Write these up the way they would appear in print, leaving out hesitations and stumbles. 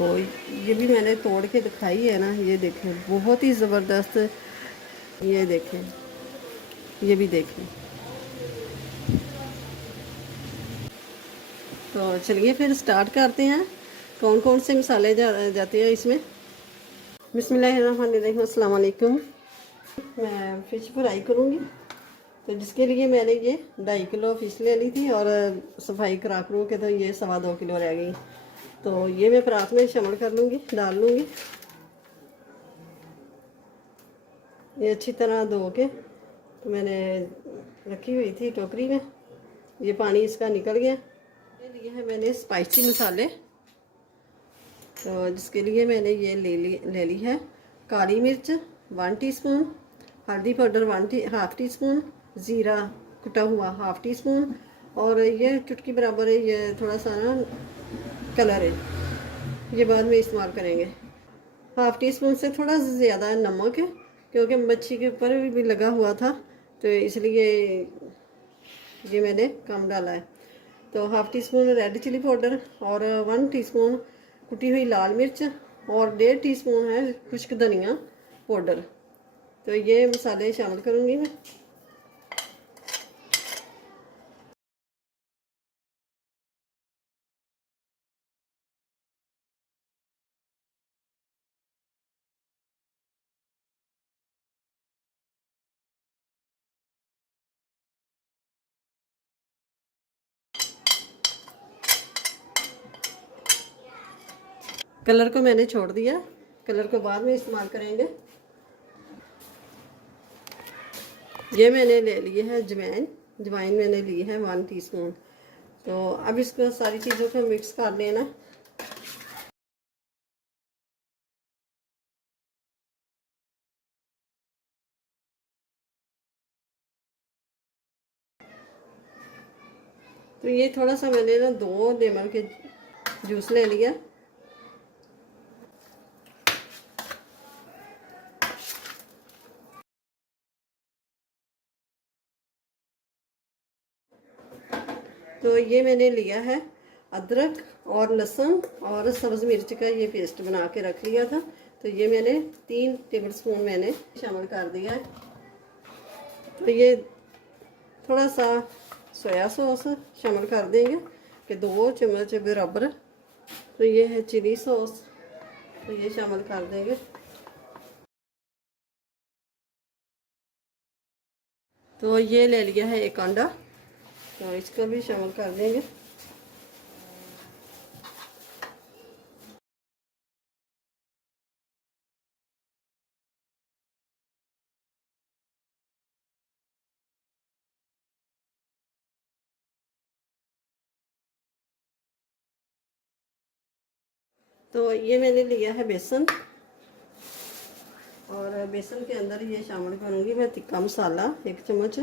तो ये भी मैंने तोड़ के दिखाई है ना, ये देखें बहुत ही ज़बरदस्त। ये देखें, ये भी देखें। तो चलिए फिर स्टार्ट करते हैं। कौन कौन से मसाले जाते हैं इसमें। बिस्मिल्लाहिर्रहमानिर्रहीम, अस्सलाम वालेकुम। मैं फ़िश फ्राई करूँगी, तो जिसके लिए मैंने ये 2.5 किलो फ़िश ले ली थी और सफाई करा करूँ के तो ये 2.25 किलो रह गई। तो ये मैं परात में शामिल कर लूँगी, डाल लूँगी। ये अच्छी तरह धो के तो मैंने रखी हुई थी टोकरी में। ये पानी इसका निकल गया। ये लिए है मैंने स्पाइसी मसाले, तो जिसके लिए मैंने ये ले ली है काली मिर्च 1 टीस्पून, हल्दी पाउडर हाफ़ टी स्पून, ज़ीरा कुटा हुआ हाफ़ टी स्पून, और ये चुटकी बराबर है ये थोड़ा सा ना कलर है, ये बाद में इस्तेमाल करेंगे। हाफ़ टी स्पून से थोड़ा ज़्यादा नमक है, क्योंकि मच्छी के ऊपर भी लगा हुआ था, तो इसलिए ये मैंने कम डाला है। तो half teaspoon red chilli powder और 1 टीस्पून कुटी हुई लाल मिर्च और 1.5 टीस्पून है खुश्क धनिया पाउडर। तो ये मसाले शामिल करूँगी मैं। कलर को मैंने छोड़ दिया, कलर को बाद में इस्तेमाल करेंगे। ये मैंने ले लिए है जवाइन मैंने ली है 1 टीस्पून। तो अब इसको सारी चीज़ों को मिक्स कर लेना। तो ये थोड़ा सा मैंने ना 2 लेमन के जूस ले लिया। तो ये मैंने लिया है अदरक और लहसुन और सब्ज़ मिर्च का ये पेस्ट बना के रख लिया था। तो ये मैंने 3 टेबल स्पून मैंने शामिल कर दिया है। तो ये थोड़ा सा सोया सॉस शामिल कर देंगे कि 2 चम्मच बराबर। तो ये है चिली सॉस, तो ये शामिल कर देंगे। तो ये ले लिया है एक अंडा, तो इसको भी शामिल कर देंगे। तो ये मैंने लिया है बेसन, और बेसन के अंदर ये शामिल करूँगी मैं तिक्का मसाला 1 चम्मच।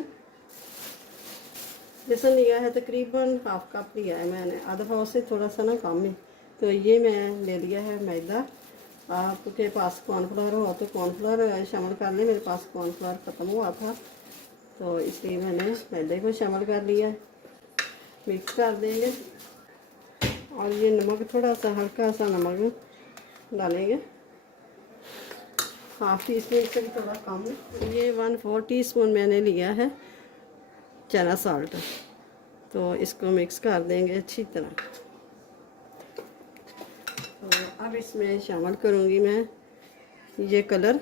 बेसन लिया है तकरीबन हाफ कप लिया है मैंने, आधा पाव से थोड़ा सा ना कम है। तो ये मैं ले लिया है मैदा। आपके पास कॉर्नफ्लोर हो तो कॉर्नफ्लोर शामिल कर लें, मेरे पास कॉर्नफ्लोर ख़त्म हुआ था तो इसलिए मैंने मैदे को शामिल कर लिया है। मिक्स कर देंगे, और ये नमक थोड़ा सा हल्का सा नमक डालेंगे, हाफ़ टी स्पून से भी थोड़ा कम। ये 1/4 टीस्पून मैंने लिया है चना साल्ट, तो इसको मिक्स कर देंगे अच्छी तरह। तो अब इसमें शामिल करूँगी मैं ये कलर।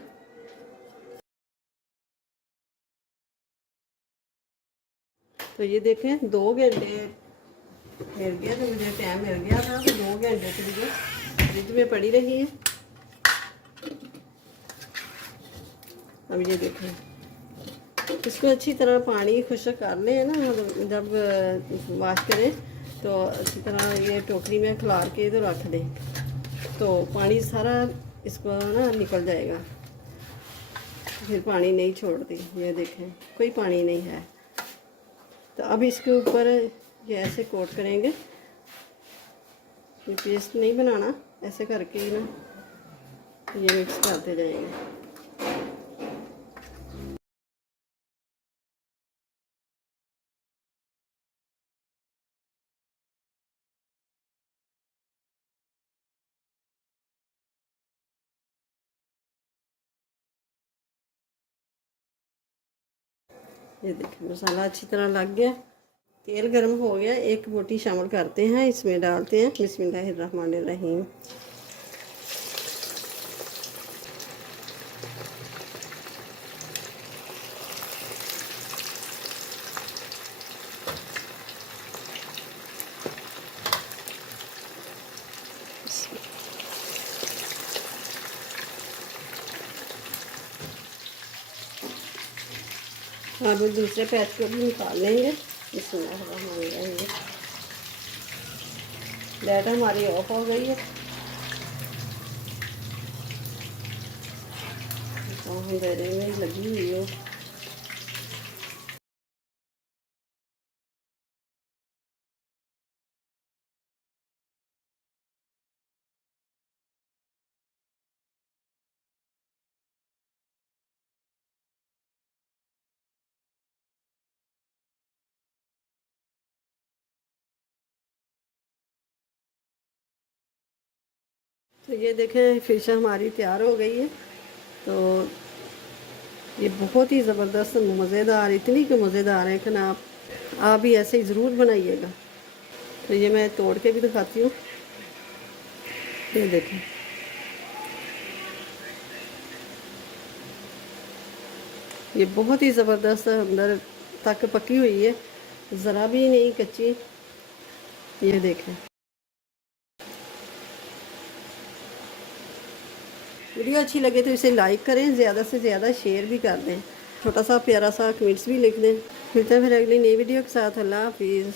तो ये देखें 2 घंटे मिल गया, तो मुझे टाइम मिल गया था, तो 2 घंटे के लिए फ्रिज में पड़ी रही है। अब ये देखें, इसको अच्छी तरह पानी खुश्क कर लें ना, जब वाश करें तो अच्छी तरह ये टोकरी में खिलार के तो रख दें, तो पानी सारा इसको ना निकल जाएगा, फिर पानी नहीं छोड़ती। ये देखें कोई पानी नहीं है। तो अब इसके ऊपर ये ऐसे कोट करेंगे, ये पेस्ट नहीं बनाना, ऐसे करके ही ना ये मिक्स करते जाएंगे। ये देखिए मसाला अच्छी तरह लग गया, तेल गर्म हो गया। एक बोटी शामिल करते हैं, इसमें डालते हैं। बिस्मिल्लाहिर्रहमानिर्रहीम। अब दूसरे पैच को भी निकाल लेंगे। बिस्मिल्लाहिर्रहमानिर्रहीम। लाइट हमारी ऑफ हो गई है, तो अंधेरे में लगी हुई हो। तो ये देखें फिश हमारी तैयार हो गई है। तो ये बहुत ही ज़बरदस्त मज़ेदार, इतनी कि मज़ेदार है कि ना आप भी ऐसे ही ज़रूर बनाइएगा। तो ये मैं तोड़ के भी दिखाती हूँ। ये देखें, ये बहुत ही ज़बरदस्त अंदर तक पकी हुई है, ज़रा भी नहीं कच्ची। ये देखें, वीडियो अच्छी लगे तो इसे लाइक करें, ज़्यादा से ज़्यादा शेयर भी कर दें, छोटा सा प्यारा सा कमेंट्स भी लिख दें। मिलते हैं फिर अगली नई वीडियो के साथ। अल्लाह हाफिज़।